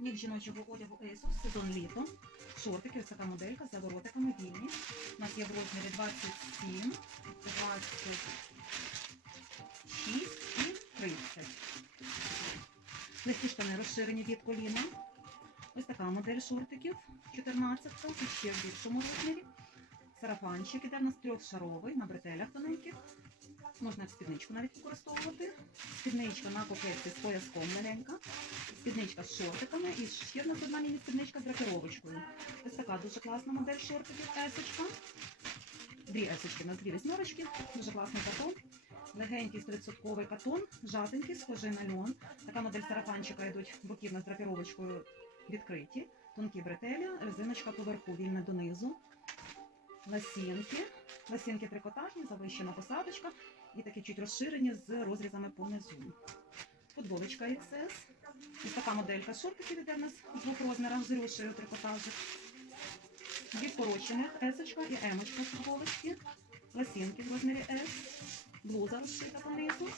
Мік жіночого одягу ASOS, сезон літо. Шортики, ось така моделька з заворотиками вільні. У нас є в розмірі 27, 26 і 30. Легкі штани розширені від коліна. Ось така модель шортиків 14 і ще в більшому розмірі. Сарафанчик іде в нас трьохшаровий на бретелях тоненьких. Можна в спідничку навіть використовувати. Спідничка на кокетці з пояском легенька. Спідничка з шортиками і ще одна одна міні-спідничка з драпіровочкою. Ось така дуже класна модель шортиків есочка. Дві есочки на дві вісьмерочки. Дуже класний катон. Легенький 100% катон, жаденький, схожий на льон. Така модель сарафанчика йдуть боківна з драпіровочкою відкриті. Тонкі бретелі, резиночка поверху, вільна донизу. Ласінки. Ласінки трикотажні, завищена посадочка і такі чуть розширені з розрізами понизу. Футболочка XS. Ось така моделька шортиків іде в нас з двох розмірах з рюшею. Дві скорочених есочка і емочка футболочки. Ласінки в розмірі S. Блуза розшита понизу.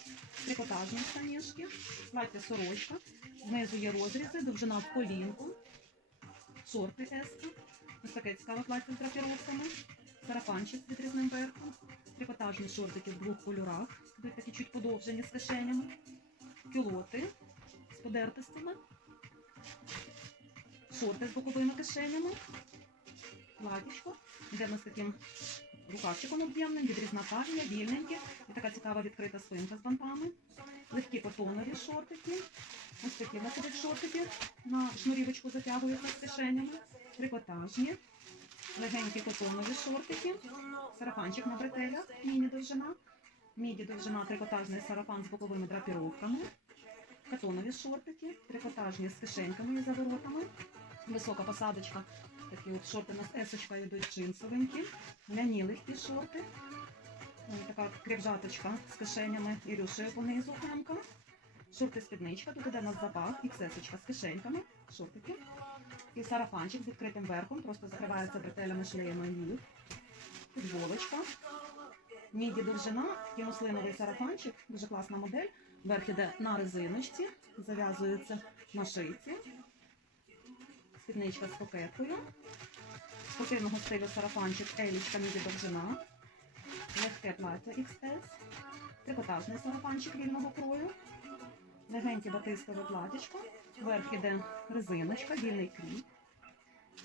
Трикотажні штанішки. Плаття сорочка. Знизу є розрізи, довжина в колінку. Шорти S. Ось таке цікаве плаття з драпіровками. Сарафанчик з відрізним верхом. Трикотажні шортики в двох кольорах. Такі чуть подовжені з кишенями. Кюлоти з подертостями. Шорти з боковими кишенями. Платічко. Йде в нас таким рукавчиком об'ємним, відрізна талія, вільненькі. І така цікава відкрита спинка з бантами. Легкі котонові шортики. Ось такі в нас ідуть шортики. На шнурівочку затягуються з кишенями. Трикотажні. Легенькі котонові шортики. Сарафанчик на бретелях. Міні довжина. Міді довжина трикотажний сарафан з боковими драпіровками. Катонові шортики, трикотажні з кишеньками і заворотами. Висока посадочка. Такі от шорти у нас есочка йдуть джинсовенькі. Ляні легкі шорти. Така крівжаточка з кишенями і рюшею понизу хемка. Шорти спідничка. Тут іде у нас запах, іксесочка з кишеньками, шортики. І сарафанчик з відкритим верхом, просто закривається бретелями шлеями їх. Футболочка. Міді довжина, такий муслиновий сарафанчик, дуже класна модель. Верх іде на резиночці, зав'язується на шийці. Спідничка з кокеткою. Спортивного стилю сарафанчик, елічка, міді довжина. Легке плаття XS. Трикотажний сарафанчик вільного крою. Легеньке батистове платічко. Верх іде резиночка, вільний крій.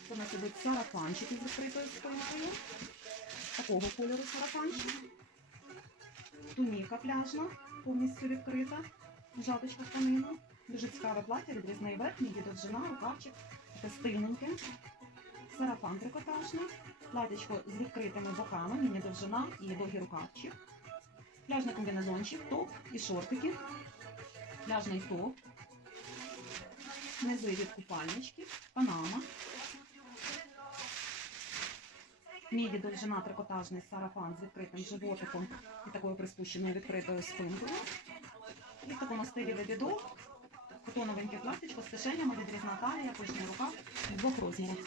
У нас ідуть сарафанчики з відкритою спинкою. Такого кольору сарафанчик. Туніка пляжна, повністю відкрита. Жаточка тканина. Дуже цікаве плаття, відрізний верх, міді довжина, рукавчик, таке стильненьке. Сарафан трикотажний. Платічко з відкритими боками, міні довжина і довгий рукавчик. Пляжний комбінезончик, топ і шортики. Пляжний топ. Низи від купальнички, панама. Міді довжина трикотажний сарафан з відкритим животиком і такою приспущеною відкритою спинкою. І в такому стилі лебідо. Котоновеньке пластичко з кишенями, відрізна талія, пишний рука в двох розмірах.